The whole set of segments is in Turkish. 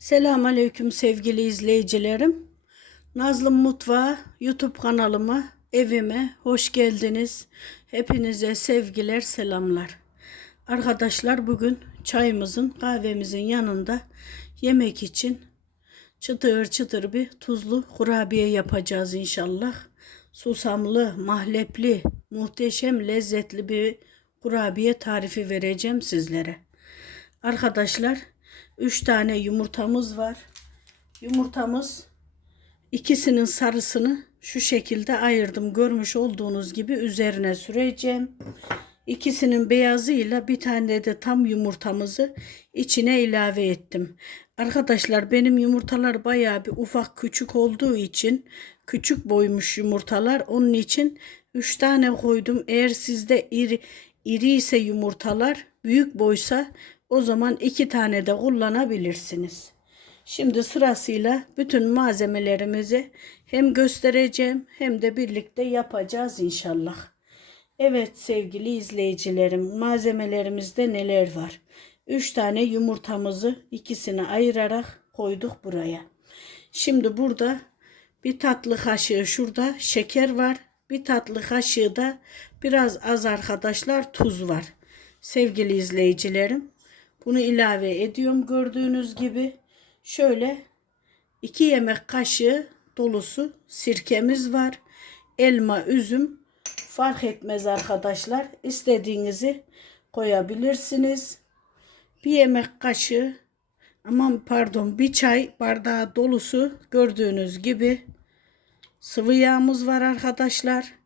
Selam aleyküm sevgili izleyicilerim. Nazlı Mutfağı YouTube kanalıma, evime hoş geldiniz. Hepinize sevgiler, selamlar. Arkadaşlar bugün çayımızın, kahvemizin yanında yemek için çıtır çıtır bir tuzlu kurabiye yapacağız inşallah. Susamlı, mahlepli, muhteşem lezzetli bir kurabiye tarifi vereceğim sizlere. Arkadaşlar 3 tane yumurtamız var. Yumurtamız ikisinin sarısını şu şekilde ayırdım. Görmüş olduğunuz gibi üzerine süreceğim. İkisinin beyazıyla bir tane de tam yumurtamızı içine ilave ettim. Arkadaşlar benim yumurtalar bayağı bir ufak küçük olduğu için küçük boymuş yumurtalar. Onun için 3 tane koydum. Eğer sizde iri, iri ise yumurtalar büyük boysa o zaman iki tane de kullanabilirsiniz. Şimdi sırasıyla bütün malzemelerimizi hem göstereceğim hem de birlikte yapacağız inşallah. Evet sevgili izleyicilerim malzemelerimizde neler var? 3 tane yumurtamızı ikisini ayırarak koyduk buraya. Şimdi burada bir tatlı kaşığı şurada şeker var. Bir tatlı kaşığı da biraz az arkadaşlar tuz var. Sevgili izleyicilerim bunu ilave ediyorum gördüğünüz gibi. Şöyle 2 yemek kaşığı dolusu sirkemiz var. Elma, üzüm fark etmez arkadaşlar. İstediğinizi koyabilirsiniz. Bir yemek kaşığı aman pardon bir çay bardağı dolusu gördüğünüz gibi sıvı yağımız var arkadaşlar.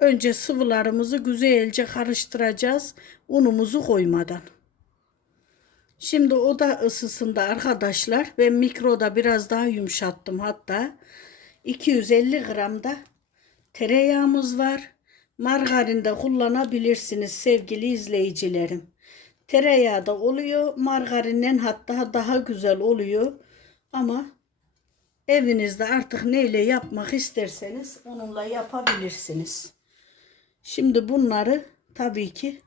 Önce sıvılarımızı güzelce karıştıracağız unumuzu koymadan. Şimdi oda ısısında arkadaşlar ben mikroda biraz daha yumuşattım hatta 250 gram da tereyağımız var. Margarin de kullanabilirsiniz sevgili izleyicilerim. Tereyağı da oluyor. Margarinden hatta daha güzel oluyor. Ama evinizde artık neyle yapmak isterseniz onunla yapabilirsiniz. Şimdi bunları tabii ki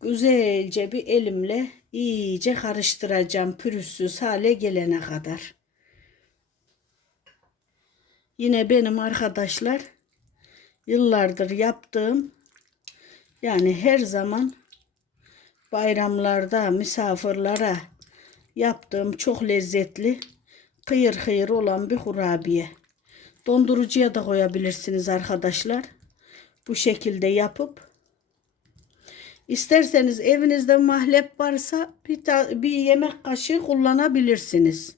güzelce bir elimle iyice karıştıracağım pürüzsüz hale gelene kadar. Yine benim arkadaşlar yıllardır yaptığım yani her zaman bayramlarda misafirlere yaptığım çok lezzetli kıyır kıyır olan bir kurabiye. Dondurucuya da koyabilirsiniz arkadaşlar. Bu şekilde yapıp İsterseniz evinizde mahlep varsa bir, ta- bir yemek kaşığı kullanabilirsiniz.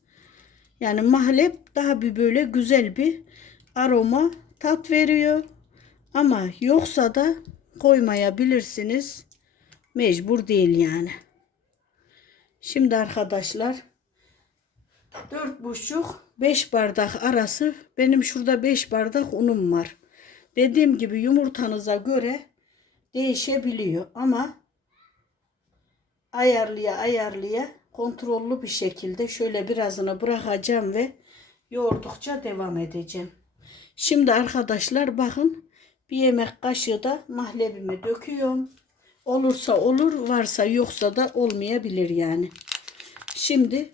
Yani mahlep daha bir böyle güzel bir aroma tat veriyor. Ama yoksa da koymayabilirsiniz. Mecbur değil yani. Şimdi arkadaşlar 4,5-5 bardak arası benim şurada 5 bardak unum var. Dediğim gibi yumurtanıza göre değişebiliyor ama ayarlıya ayarlıya kontrollü bir şekilde şöyle birazını bırakacağım ve yoğurdukça devam edeceğim. Şimdi arkadaşlar bakın bir yemek kaşığı da mahlebimi döküyorum. Olursa olur varsa yoksa da olmayabilir yani. Şimdi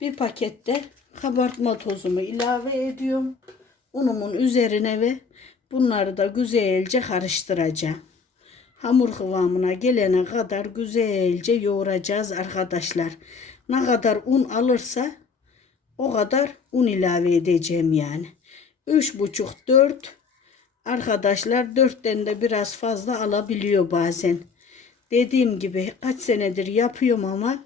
bir pakette kabartma tozumu ilave ediyorum. Unumun üzerine ve bunları da güzelce karıştıracağım hamur kıvamına gelene kadar güzelce yoğuracağız arkadaşlar. Ne kadar un alırsa o kadar un ilave edeceğim yani. 3,5 4 arkadaşlar 4'ten de biraz fazla alabiliyor bazen. Dediğim gibi kaç senedir yapıyorum ama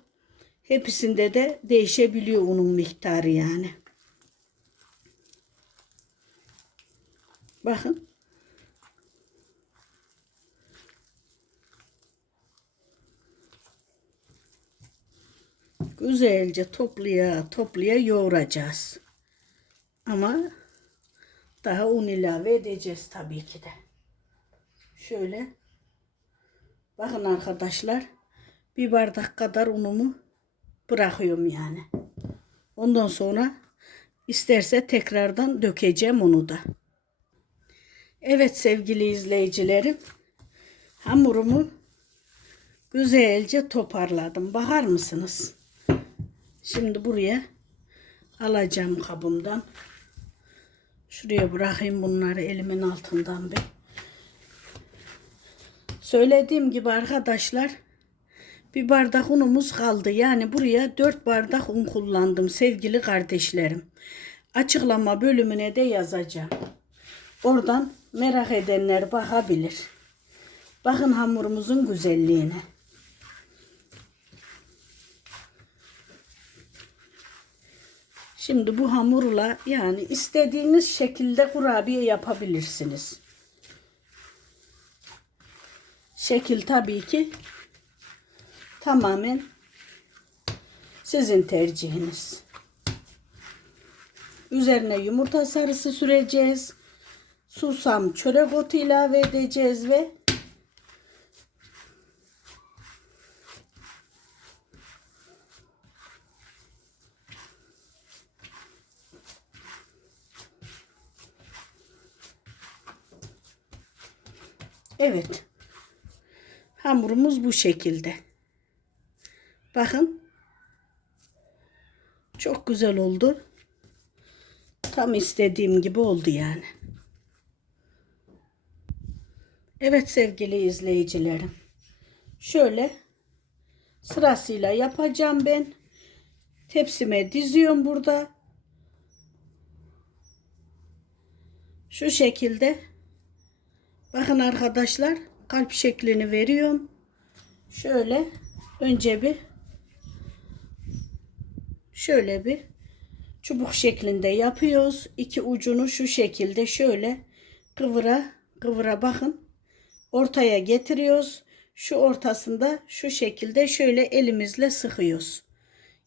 hepsinde de değişebiliyor unun miktarı yani. Bakın güzelce toplaya toplaya yoğuracağız. Ama daha un ilave edeceğiz tabii ki de. Şöyle bakın arkadaşlar bir bardak kadar unumu bırakıyorum yani. Ondan sonra isterse tekrardan dökeceğim onu da. Evet sevgili izleyicilerim hamurumu güzelce toparladım. Bakar mısınız? Şimdi buraya alacağım kabımdan. Şuraya bırakayım bunları elimin altından bir. Söylediğim gibi arkadaşlar bir bardak unumuz kaldı. Yani buraya 4 bardak un kullandım sevgili kardeşlerim. Açıklama bölümüne de yazacağım. Oradan merak edenler bakabilir. Bakın hamurumuzun güzelliğine. Şimdi bu hamurla yani istediğiniz şekilde kurabiye yapabilirsiniz. Şekil tabii ki tamamen sizin tercihiniz. Üzerine yumurta sarısı süreceğiz. Susam, çörek otu ilave edeceğiz ve Evet. Hamurumuz bu şekilde. Bakın. Çok güzel oldu. Tam istediğim gibi oldu yani. Evet sevgili izleyicilerim. Şöyle sırasıyla yapacağım ben. Tepsime diziyorum burada. Şu şekilde. Bakın arkadaşlar kalp şeklini veriyorum. Şöyle önce bir şöyle bir çubuk şeklinde yapıyoruz. İki ucunu şu şekilde şöyle kıvıra kıvıra bakın. Ortaya getiriyoruz. Şu ortasında şu şekilde şöyle elimizle sıkıyoruz.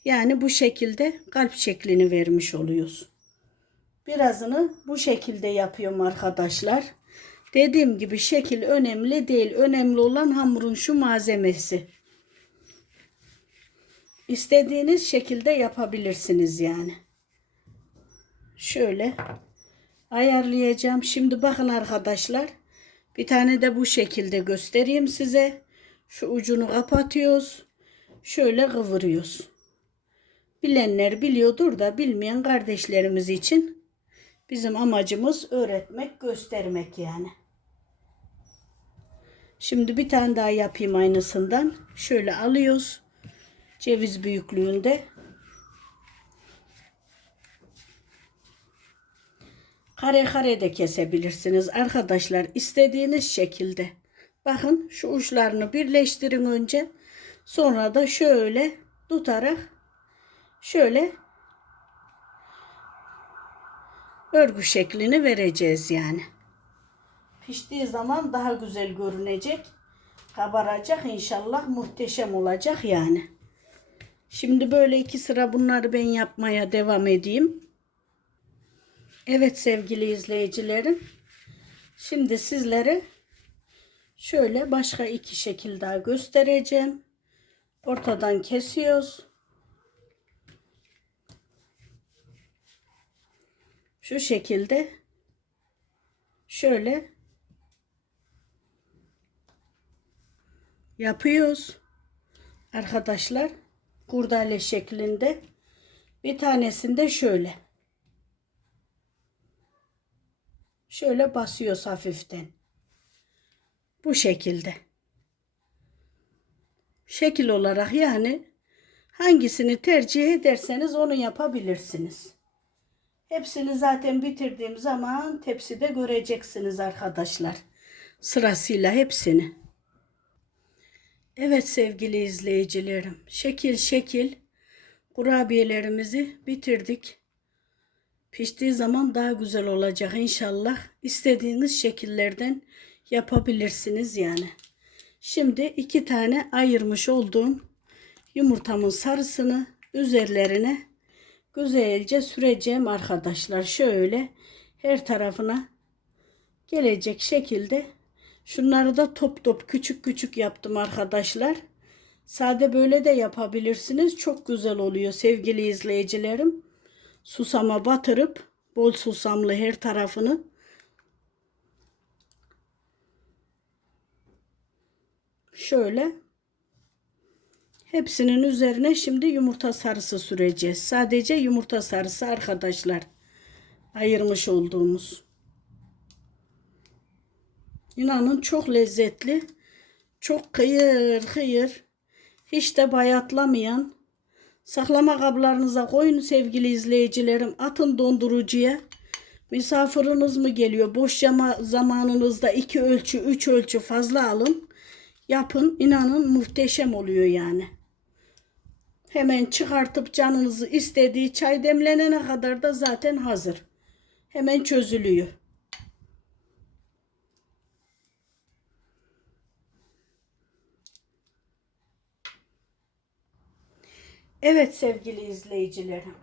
Yani bu şekilde kalp şeklini vermiş oluyoruz. Birazını bu şekilde yapıyorum arkadaşlar. Dediğim gibi şekil önemli değil. Önemli olan hamurun şu malzemesi. İstediğiniz şekilde yapabilirsiniz yani. Şöyle ayarlayacağım. Şimdi bakın arkadaşlar. Bir tane de bu şekilde göstereyim size. Şu ucunu kapatıyoruz. Şöyle kıvırıyoruz. Bilenler biliyordur da bilmeyen kardeşlerimiz için bizim amacımız öğretmek, göstermek yani. Şimdi bir tane daha yapayım aynısından. Şöyle alıyoruz. Ceviz büyüklüğünde. Kare kare de kesebilirsiniz arkadaşlar. istediğiniz şekilde. Bakın şu uçlarını birleştirin önce. Sonra da şöyle tutarak şöyle örgü şeklini vereceğiz yani. Piştiği zaman daha güzel görünecek. Kabaracak inşallah muhteşem olacak yani. Şimdi böyle iki sıra bunları ben yapmaya devam edeyim. Evet sevgili izleyicilerim. Şimdi sizlere şöyle başka iki şekil daha göstereceğim. Ortadan kesiyoruz. Şu şekilde şöyle yapıyoruz. Arkadaşlar kurdale şeklinde bir tanesinde şöyle şöyle basıyoruz hafiften. Bu şekilde. Şekil olarak yani hangisini tercih ederseniz onu yapabilirsiniz. Hepsini zaten bitirdiğim zaman tepside göreceksiniz arkadaşlar. Sırasıyla hepsini. Evet sevgili izleyicilerim. Şekil şekil kurabiyelerimizi bitirdik. Piştiği zaman daha güzel olacak inşallah. İstediğiniz şekillerden yapabilirsiniz yani. Şimdi iki tane ayırmış olduğum yumurtamın sarısını üzerlerine güzelce süreceğim arkadaşlar. Şöyle her tarafına gelecek şekilde şunları da top top küçük küçük yaptım arkadaşlar. Sade böyle de yapabilirsiniz. Çok güzel oluyor sevgili izleyicilerim. Susama batırıp bol susamlı her tarafını şöyle Hepsinin üzerine şimdi yumurta sarısı süreceğiz. Sadece yumurta sarısı arkadaşlar. Ayırmış olduğumuz. İnanın çok lezzetli. Çok kıyır kıyır. Hiç de bayatlamayan. Saklama kablarınıza koyun sevgili izleyicilerim. Atın dondurucuya. Misafiriniz mi geliyor? Boş zamanınızda iki ölçü, üç ölçü fazla alın. Yapın. inanın muhteşem oluyor yani. Hemen çıkartıp canınızı istediği çay demlenene kadar da zaten hazır. Hemen çözülüyor. Evet sevgili izleyicilerim.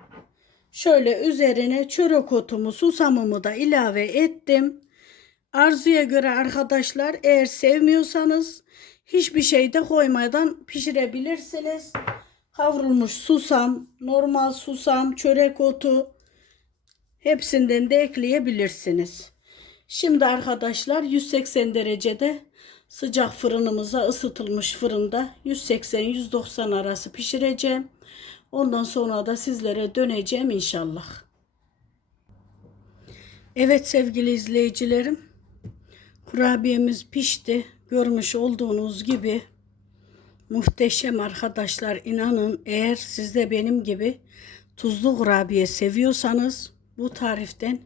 Şöyle üzerine çörek otumu, susamımı da ilave ettim. Arzuya göre arkadaşlar eğer sevmiyorsanız hiçbir şey de koymadan pişirebilirsiniz. Kavrulmuş susam, normal susam, çörek otu hepsinden de ekleyebilirsiniz. Şimdi arkadaşlar 180 derecede sıcak fırınımıza ısıtılmış fırında 180-190 arası pişireceğim. Ondan sonra da sizlere döneceğim inşallah. Evet sevgili izleyicilerim. Kurabiyemiz pişti. Görmüş olduğunuz gibi muhteşem arkadaşlar. inanın eğer siz de benim gibi tuzlu kurabiye seviyorsanız bu tariften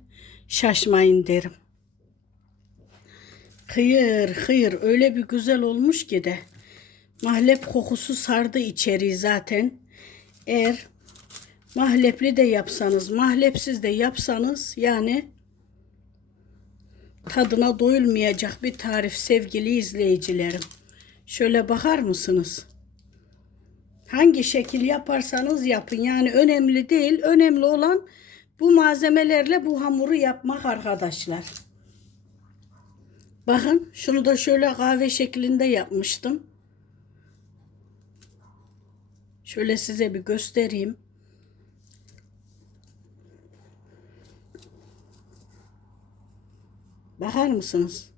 şaşmayın derim. Kıyır kıyır öyle bir güzel olmuş ki de mahlep kokusu sardı içeriği zaten. Eğer mahlepli de yapsanız, mahlepsiz de yapsanız yani tadına doyulmayacak bir tarif sevgili izleyicilerim. Şöyle bakar mısınız? Hangi şekil yaparsanız yapın. Yani önemli değil. Önemli olan bu malzemelerle bu hamuru yapmak arkadaşlar. Bakın şunu da şöyle kahve şeklinde yapmıştım. Şöyle size bir göstereyim. Bakar mısınız?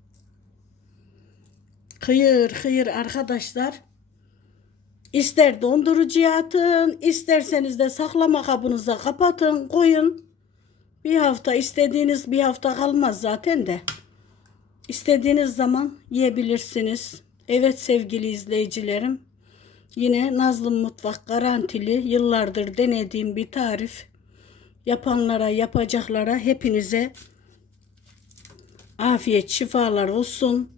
Kıyır kıyır arkadaşlar. İster dondurucuya atın, isterseniz de saklama kabınıza kapatın, koyun. Bir hafta istediğiniz bir hafta kalmaz zaten de. İstediğiniz zaman yiyebilirsiniz. Evet sevgili izleyicilerim. Yine Nazlı Mutfak garantili yıllardır denediğim bir tarif. Yapanlara, yapacaklara hepinize afiyet, şifalar olsun.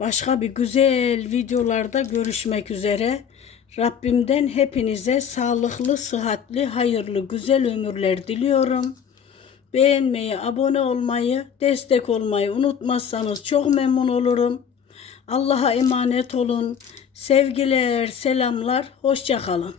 Başka bir güzel videolarda görüşmek üzere. Rabbimden hepinize sağlıklı, sıhhatli, hayırlı, güzel ömürler diliyorum. Beğenmeyi, abone olmayı, destek olmayı unutmazsanız çok memnun olurum. Allah'a emanet olun. Sevgiler, selamlar, hoşça kalın.